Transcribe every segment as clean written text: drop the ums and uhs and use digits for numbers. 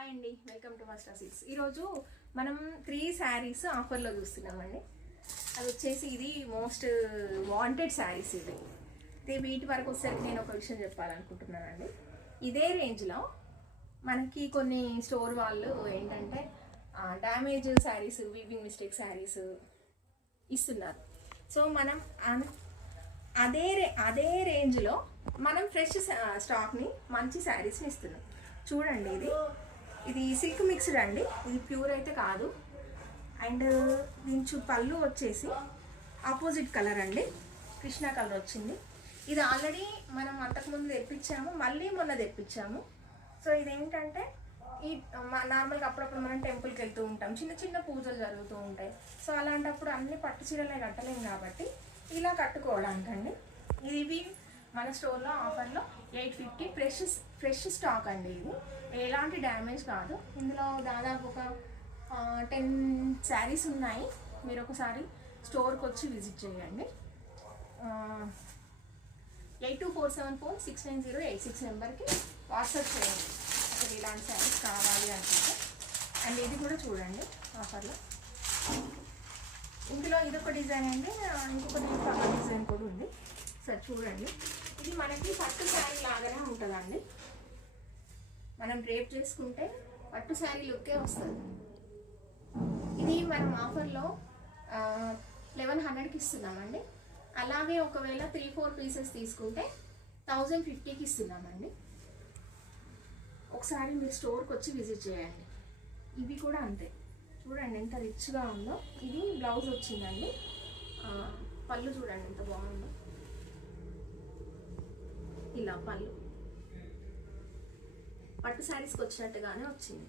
Hi అండి, welcome to master silks. ఈరోజు మనం 3 శారీస్ ఆఫర్లో చూస్తున్నామండి. అది వచ్చేసి ఇది మోస్ట్ వాంటెడ్ శారీస్. ఇది వీటి వరకు వచ్చేసరికి నేను ఒక విషయం చెప్పాలనుకుంటున్నానండి. ఇదే రేంజ్లో మనకి కొన్ని స్టోర్ వాళ్ళు ఏంటంటే damage saris, weaving mistake saris ఇస్తున్నారు. సో మనం అదే రేంజ్లో మనం ఫ్రెష్ స్టాక్ని మంచి శారీస్ని ఇస్తున్నాం. చూడండి, ఇది సిల్క్ మిక్స్డ్ అండి, ఇది ప్యూర్ అయితే కాదు. అండ్ దీని పళ్ళు వచ్చేసి ఆపోజిట్ కలర్ అండి, కృష్ణ కలర్ వచ్చింది. ఇది ఆల్రెడీ మనం అంతకుముందు తెప్పించాము, మళ్ళీ మొన్న తెప్పించాము. సో ఇదేంటంటే ఈ నార్మల్గా అప్పుడప్పుడు మనం టెంపుల్కి వెళ్తూ ఉంటాం, చిన్న చిన్న పూజలు జరుగుతూ ఉంటాయి. సో అలాంటప్పుడు అన్ని పట్టు చీరలే కట్టలేము కాబట్టి ఇలా కట్టుకోవడానికండి. ఇవి మన స్టోర్లో ఆఫర్లో 850 ఫ్రెష్ స్టాక్ అండి. ఇది ఎలాంటి డ్యామేజ్ కాదు. ఇందులో దాదాపు ఒక 10 శారీస్ ఉన్నాయి. మీరు ఒకసారి స్టోర్కి వచ్చి విజిట్ చేయండి. 8247469086 నెంబర్కి వాట్సాప్ చేయండి అసలు ఇలాంటి శారీస్ కావాలి అనుకుంటే. అండ్ ఇది కూడా చూడండి ఆఫర్లో. ఇందులో ఇదొక డిజైన్ అండి, ఇంకొక డిజైన్ కూడా ఉంది. సరే చూడండి, ఇది మనకి పట్టు శారీ లాగానే ఉంటుందండి. మనం డ్రేప్ చేసుకుంటే పట్టు శారీ లుక్కే వస్తుంది. ఇది మనం ఆఫర్లో 1100కి ఇస్తున్నామండి. అలాగే ఒకవేళ 3-4 పీసెస్ తీసుకుంటే 1050కి ఇస్తున్నామండి. ఒకసారి మీరు స్టోర్కి వచ్చి విజిట్ చేయండి. ఇవి కూడా అంతే, చూడండి ఎంత రిచ్గా ఉందో. ఇది బ్లౌజ్ వచ్చిందండి, పళ్ళు చూడండి ఎంత బాగుందో. ఇలా పళ్ళు పట్టు శారీస్కి వచ్చినట్టుగానే వచ్చింది.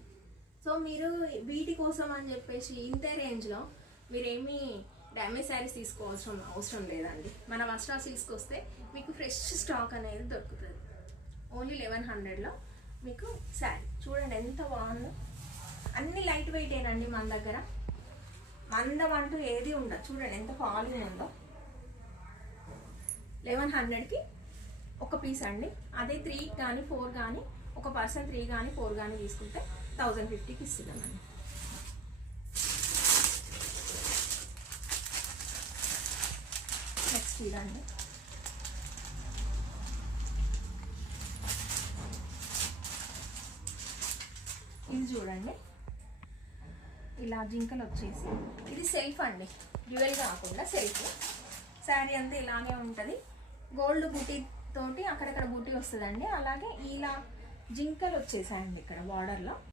సో మీరు వీటి కోసం అని చెప్పేసి ఇంతే రేంజ్లో మీరేమీ డ్యామేజ్ శారీస్ తీసుకోవాల్సిన అవసరం లేదండి. మన వస్త్రా సిల్క్స్కి వస్తే మీకు ఫ్రెష్ స్టాక్ అనేది దొరుకుతుంది. ఓన్లీ 1100లో మీకు శారీ చూడండి ఎంత బాగుందో. అన్ని లైట్ వెయిటేనండి మన దగ్గర, మందం అంటూ ఏది ఉండదు. చూడండి ఎంత ఫాలింగ్ ఉందో. 1100కి ఒక పీస్ అండి. అదే 3 కానీ 4 కానీ ఒక పర్సన్ 3 కానీ 4 కానీ తీసుకుంటే 1050కి ఇస్తున్నామండి. నెక్స్ట్ ఇదండి, ఇది చూడండి ఇలా జింకలు వచ్చేసి. ఇది సెల్ఫ్ అండి, డ్యూయల్ కాకుండా సెల్ఫ్. శారీ అంతా ఇలాగే ఉంటుంది. గోల్డ్ బూటీ తోటి అక్కడక్కడ బూటీ వస్తుందండి. అలాగే ఇలా జింకలు వచ్చేసాయండి ఇక్కడ బార్డర్లో.